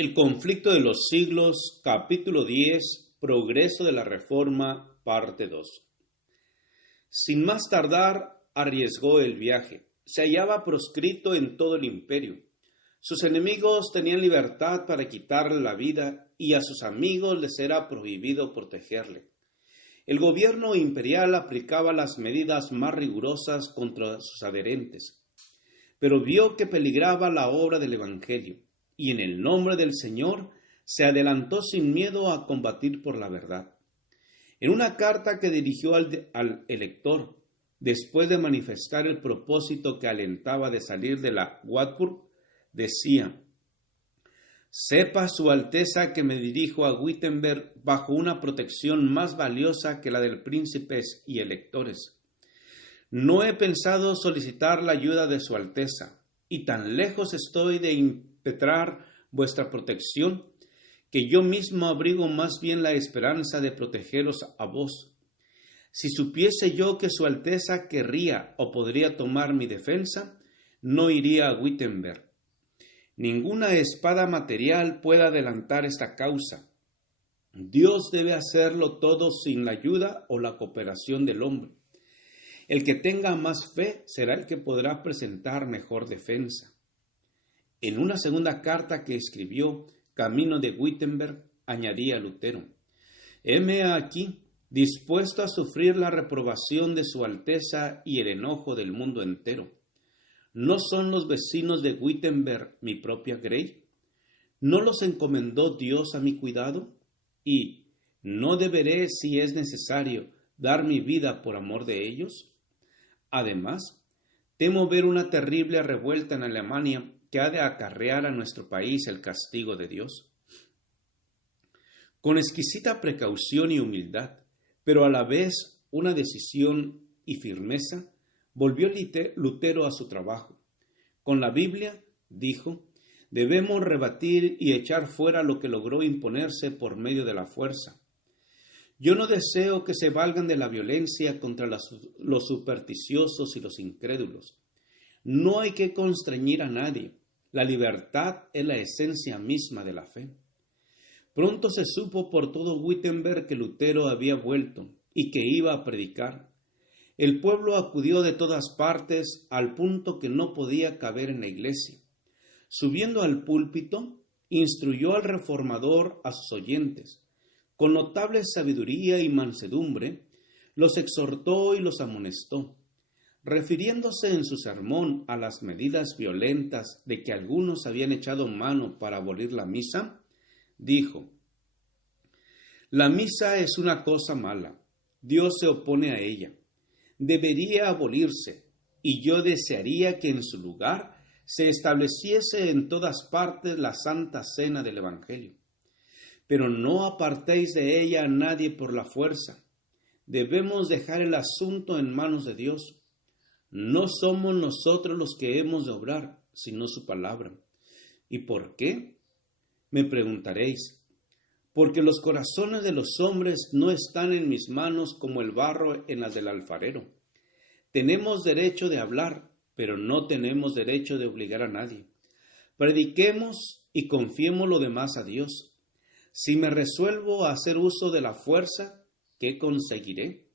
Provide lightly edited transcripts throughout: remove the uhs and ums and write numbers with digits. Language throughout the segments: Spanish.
El conflicto de los siglos, capítulo 10, Progreso de la Reforma, parte 2. Sin más tardar, arriesgó el viaje. Se hallaba proscrito en todo el imperio. Sus enemigos tenían libertad para quitarle la vida y a sus amigos les era prohibido protegerle. El gobierno imperial aplicaba las medidas más rigurosas contra sus adherentes, pero vio que peligraba la obra del Evangelio. Y en el nombre del Señor se adelantó sin miedo a combatir por la verdad. En una carta que dirigió al elector, después de manifestar el propósito que alentaba de salir de la Wartburg, decía: «Sepa su Alteza que me dirijo a Wittenberg bajo una protección más valiosa que la de príncipes y electores. No he pensado solicitar la ayuda de su Alteza, y tan lejos estoy de impetrar vuestra protección, que yo mismo abrigo más bien la esperanza de protegeros a vos. Si supiese yo que su Alteza querría o podría tomar mi defensa, no iría a Wittenberg. Ninguna espada material puede adelantar esta causa. Dios debe hacerlo todo sin la ayuda o la cooperación del hombre. El que tenga más fe será el que podrá presentar mejor defensa». En una segunda carta que escribió camino de Wittenberg, añadía Lutero: «Heme aquí, dispuesto a sufrir la reprobación de su Alteza y el enojo del mundo entero. ¿No son los vecinos de Wittenberg mi propia grey? ¿No los encomendó Dios a mi cuidado? Y ¿no deberé, si es necesario, dar mi vida por amor de ellos? Además, temo ver una terrible revuelta en Alemania que ha de acarrear a nuestro país el castigo de Dios». Con exquisita precaución y humildad, pero a la vez una decisión y firmeza, volvió Lutero a su trabajo. Con la Biblia, dijo, debemos rebatir y echar fuera lo que logró imponerse por medio de la fuerza. Yo no deseo que se valgan de la violencia contra los supersticiosos y los incrédulos. No hay que constreñir a nadie. La libertad es la esencia misma de la fe. Pronto se supo por todo Wittenberg que Lutero había vuelto y que iba a predicar. El pueblo acudió de todas partes al punto que no podía caber en la iglesia. Subiendo al púlpito, instruyó al reformador a sus oyentes. Con notable sabiduría y mansedumbre, los exhortó y los amonestó. Refiriéndose en su sermón a las medidas violentas de que algunos habían echado mano para abolir la misa, dijo: «La misa es una cosa mala. Dios se opone a ella. Debería abolirse, y yo desearía que en su lugar se estableciese en todas partes la Santa Cena del Evangelio. Pero no apartéis de ella a nadie por la fuerza. Debemos dejar el asunto en manos de Dios. No somos nosotros los que hemos de obrar, sino su palabra». ¿Y por qué? Me preguntaréis. Porque los corazones de los hombres no están en mis manos como el barro en las del alfarero. Tenemos derecho de hablar, pero no tenemos derecho de obligar a nadie. Prediquemos y confiemos lo demás a Dios. Si me resuelvo a hacer uso de la fuerza, ¿qué conseguiré?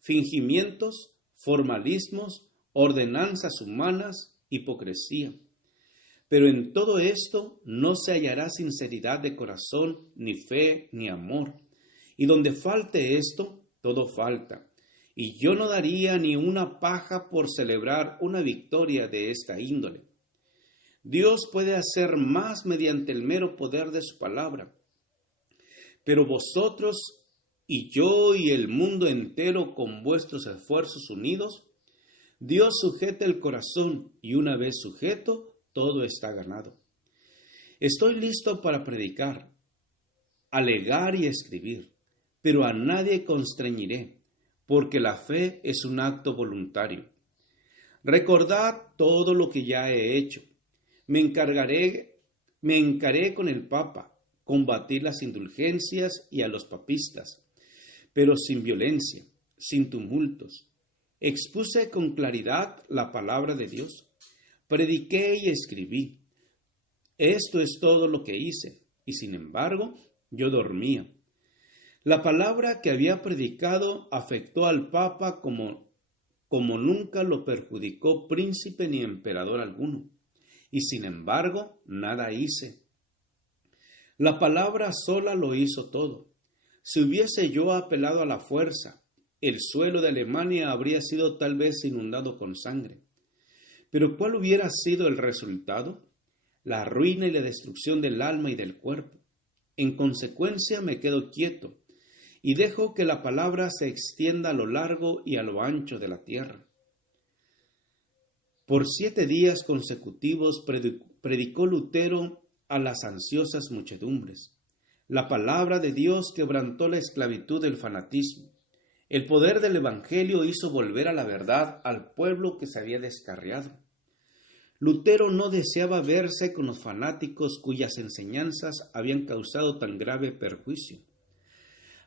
Fingimientos, formalismos, ordenanzas humanas, hipocresía. Pero en todo esto no se hallará sinceridad de corazón, ni fe, ni amor. Y donde falte esto, todo falta. Y yo no daría ni una paja por celebrar una victoria de esta índole. Dios puede hacer más mediante el mero poder de su palabra. Pero vosotros y yo y el mundo entero con vuestros esfuerzos unidos, Dios sujeta el corazón y una vez sujeto, todo está ganado. Estoy listo para predicar, alegar y escribir, pero a nadie constreñiré, porque la fe es un acto voluntario. Recordad todo lo que ya he hecho. Me encaré con el Papa, combatir las indulgencias y a los papistas, pero sin violencia, sin tumultos. Expuse con claridad la palabra de Dios. Prediqué y escribí. Esto es todo lo que hice, y sin embargo yo dormía. La palabra que había predicado afectó al Papa como nunca lo perjudicó príncipe ni emperador alguno, y sin embargo nada hice. La palabra sola lo hizo todo. Si hubiese yo apelado a la fuerza, el suelo de Alemania habría sido tal vez inundado con sangre. Pero ¿cuál hubiera sido el resultado? La ruina y la destrucción del alma y del cuerpo. En consecuencia me quedo quieto y dejo que la palabra se extienda a lo largo y a lo ancho de la tierra. Por 7 días consecutivos predicó Lutero a las ansiosas muchedumbres. La palabra de Dios quebrantó la esclavitud del fanatismo. El poder del Evangelio hizo volver a la verdad al pueblo que se había descarriado. Lutero no deseaba verse con los fanáticos cuyas enseñanzas habían causado tan grave perjuicio.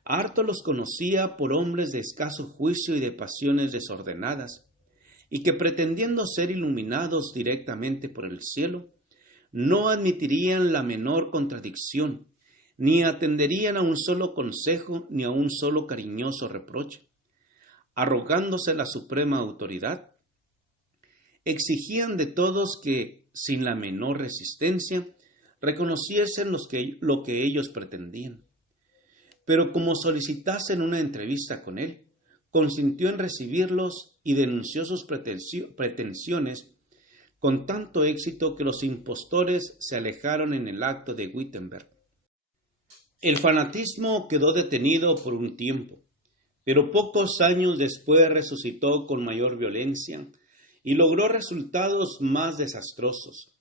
Harto los conocía por hombres de escaso juicio y de pasiones desordenadas, y que pretendiendo ser iluminados directamente por el cielo, no admitirían la menor contradicción, ni atenderían a un solo consejo ni a un solo cariñoso reproche. Arrogándose la suprema autoridad, exigían de todos que, sin la menor resistencia, reconociesen lo que ellos pretendían. Pero como solicitasen una entrevista con él, consintió en recibirlos y denunció sus pretensiones con tanto éxito que los impostores se alejaron en el acto de Wittenberg. El fanatismo quedó detenido por un tiempo, pero pocos años después resucitó con mayor violencia y logró resultados más desastrosos.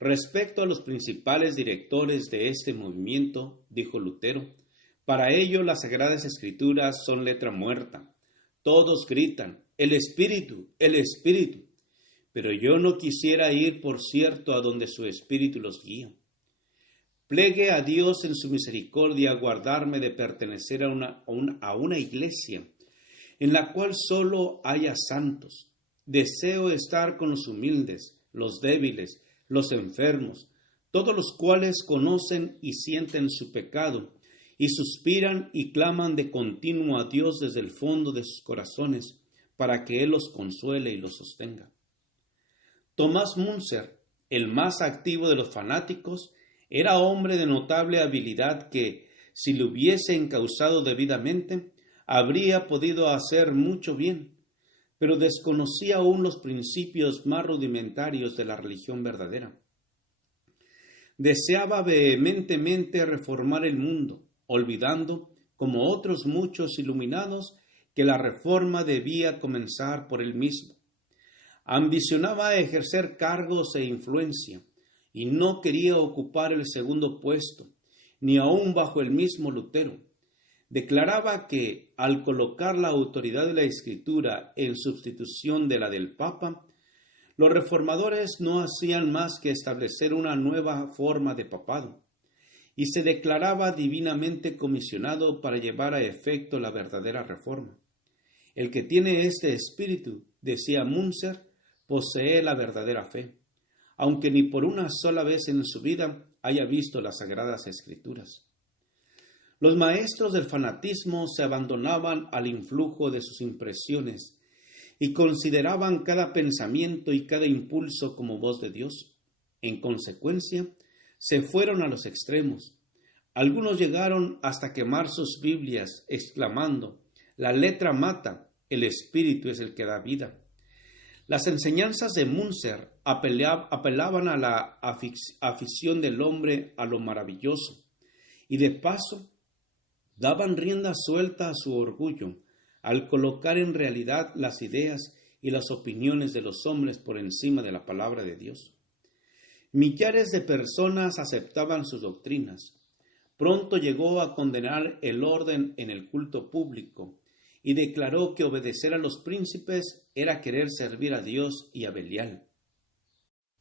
Respecto a los principales directores de este movimiento, dijo Lutero, para ello las Sagradas Escrituras son letra muerta. Todos gritan, el Espíritu, pero yo no quisiera ir, por cierto, a donde su Espíritu los guía. Plegue a Dios en su misericordia guardarme de pertenecer a una iglesia en la cual solo haya santos. Deseo estar con los humildes, los débiles, los enfermos, todos los cuales conocen y sienten su pecado, y suspiran y claman de continuo a Dios desde el fondo de sus corazones, para que Él los consuele y los sostenga. Tomás Munzer, el más activo de los fanáticos, era hombre de notable habilidad que, si lo hubiese encauzado debidamente, habría podido hacer mucho bien, pero desconocía aún los principios más rudimentarios de la religión verdadera. Deseaba vehementemente reformar el mundo, olvidando, como otros muchos iluminados, que la reforma debía comenzar por él mismo. Ambicionaba ejercer cargos e influencia, y no quería ocupar el segundo puesto, ni aun bajo el mismo Lutero. Declaraba que, al colocar la autoridad de la Escritura en sustitución de la del Papa, los reformadores no hacían más que establecer una nueva forma de papado, y se declaraba divinamente comisionado para llevar a efecto la verdadera reforma. El que tiene este espíritu, decía Munzer, posee la verdadera fe, aunque ni por una sola vez en su vida haya visto las Sagradas Escrituras. Los maestros del fanatismo se abandonaban al influjo de sus impresiones y consideraban cada pensamiento y cada impulso como voz de Dios. En consecuencia, se fueron a los extremos. Algunos llegaron hasta quemar sus Biblias, exclamando, la letra mata, el espíritu es el que da vida. Las enseñanzas de Munzer apelaban a la afición del hombre a lo maravilloso y de paso daban rienda suelta a su orgullo al colocar en realidad las ideas y las opiniones de los hombres por encima de la palabra de Dios. Millares de personas aceptaban sus doctrinas. Pronto llegó a condenar el orden en el culto público y declaró que obedecer a los príncipes era querer servir a Dios y a Belial.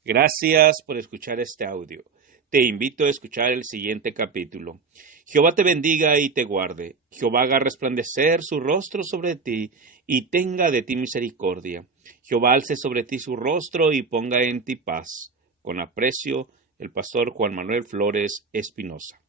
Gracias por escuchar este audio. Te invito a escuchar el siguiente capítulo. Jehová te bendiga y te guarde. Jehová haga resplandecer su rostro sobre ti y tenga de ti misericordia. Jehová alce sobre ti su rostro y ponga en ti paz. Con aprecio, el pastor Juan Manuel Flores Espinosa.